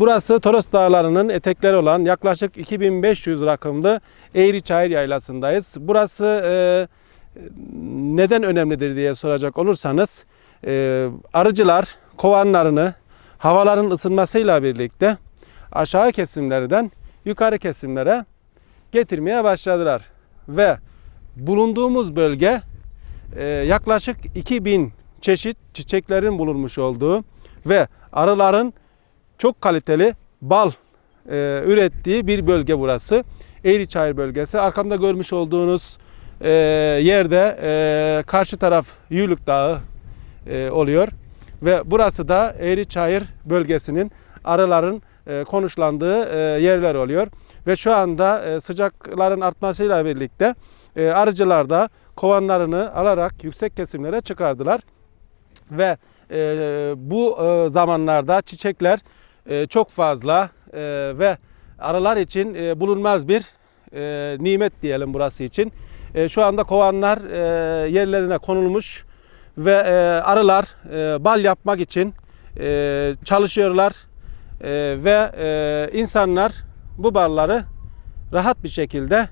Burası Toros Dağları'nın etekleri olan yaklaşık 2500 rakımlı Eğri Çayır Yaylası'ndayız. Burası e, neden önemlidir diye soracak olursanız e, arıcılar kovanlarını havaların ısınmasıyla birlikte aşağı kesimlerden yukarı kesimlere getirmeye başladılar. Ve bulunduğumuz bölge e, yaklaşık 2000 çeşit çiçeklerin bulunmuş olduğu ve arıların çok kaliteli bal e, ürettiği bir bölge burası. Eğriçayır bölgesi. Arkamda görmüş olduğunuz e, yerde e, karşı taraf Yülük Dağı e, oluyor. Ve burası da Eğriçayır bölgesinin arıların e, konuşlandığı e, yerler oluyor. Ve şu anda e, sıcakların artmasıyla birlikte e, arıcılar da kovanlarını alarak yüksek kesimlere çıkardılar. Ve e, bu e, zamanlarda çiçekler e, çok fazla e, ve arılar için e, bulunmaz bir nimet diyelim burası için. Şu anda kovanlar yerlerine konulmuş ve arılar bal yapmak için çalışıyorlar ve insanlar bu balları rahat bir şekilde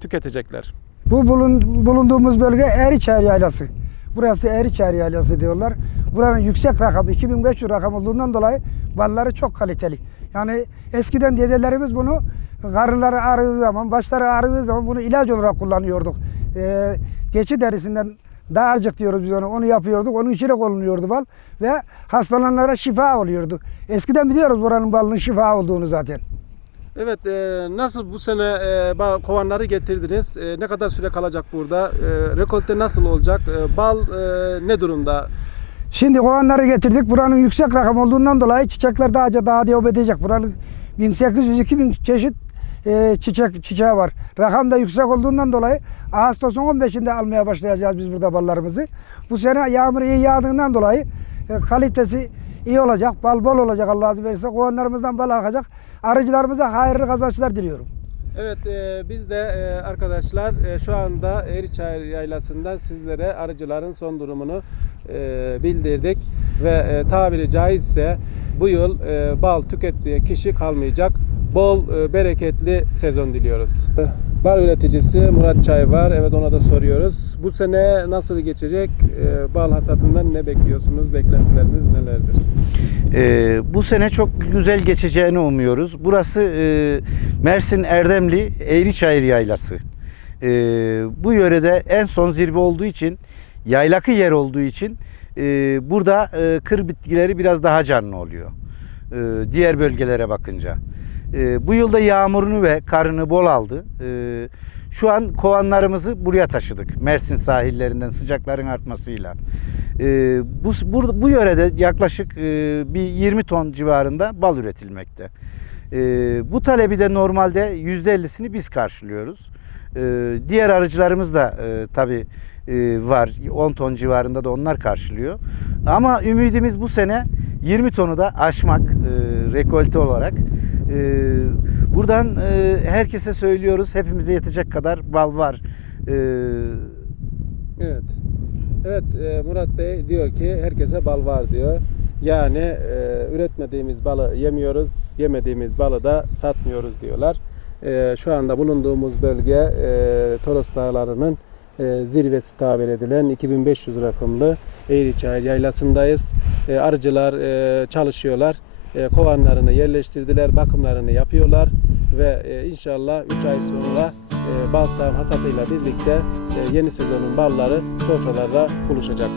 tüketecekler. Bu bulun, bulunduğumuz bölge Eriçayır Yaylası. Burası Eriçayır Yaylası diyorlar. Buranın yüksek rakam 2500 rakam olduğundan dolayı balları çok kaliteli. Yani eskiden dedelerimiz bunu karıları ağrıdığı zaman, başları ağrıdığı zaman bunu ilaç olarak kullanıyorduk. Ee, geçi derisinden dağarcık diyoruz biz onu. Onu yapıyorduk. Onun içine konuluyordu bal ve hastalananlara şifa oluyordu. Eskiden biliyoruz buranın balının şifa olduğunu zaten. Evet, e, nasıl bu sene e, kovanları getirdiniz? E, ne kadar süre kalacak burada? E, rekolte nasıl olacak? E, bal e, ne durumda? Şimdi kovanları getirdik. Buranın yüksek rakam olduğundan dolayı çiçekler daha daha devam edecek. Buranın 1800-2000 çeşit e, çiçek çiçeği var. Rakam da yüksek olduğundan dolayı Ağustos'un 15'inde almaya başlayacağız biz burada ballarımızı. Bu sene yağmur iyi yağdığından dolayı e, kalitesi iyi olacak. Bal bol olacak Allah izin verirse. Kovanlarımızdan bal akacak. Arıcılarımıza hayırlı kazançlar diliyorum. Evet, e, biz de e, arkadaşlar e, şu anda Eriçayır Yaylası'nda sizlere arıcıların son durumunu e, bildirdik. Ve e, tabiri caizse bu yıl e, bal tükettiği kişi kalmayacak. Bol, e, bereketli sezon diliyoruz. E, Bal üreticisi Murat Çay var. Evet ona da soruyoruz. Bu sene nasıl geçecek? E, bal hasatından ne bekliyorsunuz? Beklentileriniz nelerdir? Ee, bu sene çok güzel geçeceğini umuyoruz. Burası e, Mersin Erdemli Eğriçayır Yaylası. Ee, bu yörede en son zirve olduğu için, yaylakı yer olduğu için e, burada e, kır bitkileri biraz daha canlı oluyor. E, diğer bölgelere bakınca. E, bu yılda yağmurunu ve karını bol aldı. E, şu an kovanlarımızı buraya taşıdık. Mersin sahillerinden sıcakların artmasıyla. E, bu, bu, bu yörede yaklaşık e, bir 20 ton civarında bal üretilmekte. Bu talebi de normalde %50'sini biz karşılıyoruz. Diğer arıcılarımız da e, tabii e, var. 10 ton civarında da onlar karşılıyor. Ama ümidimiz bu sene 20 tonu da aşmak e, rekolte olarak. E, buradan e, herkese söylüyoruz. Hepimize yetecek kadar bal var. E, Evet. Evet e, Murat Bey diyor ki herkese bal var diyor. Yani e, üretmediğimiz balı yemiyoruz, yemediğimiz balı da satmıyoruz diyorlar. E, şu anda bulunduğumuz bölge e, Toros Dağları'nın e, zirvesi tabir edilen 2500 rakımlı Eğriçay yaylasındayız. E, arıcılar e, çalışıyorlar. E, kovanlarını yerleştirdiler, bakımlarını yapıyorlar ve e, inşallah 3 ay sonra e, bal sav hasatıyla birlikte e, yeni sezonun balları sofralarda buluşacak.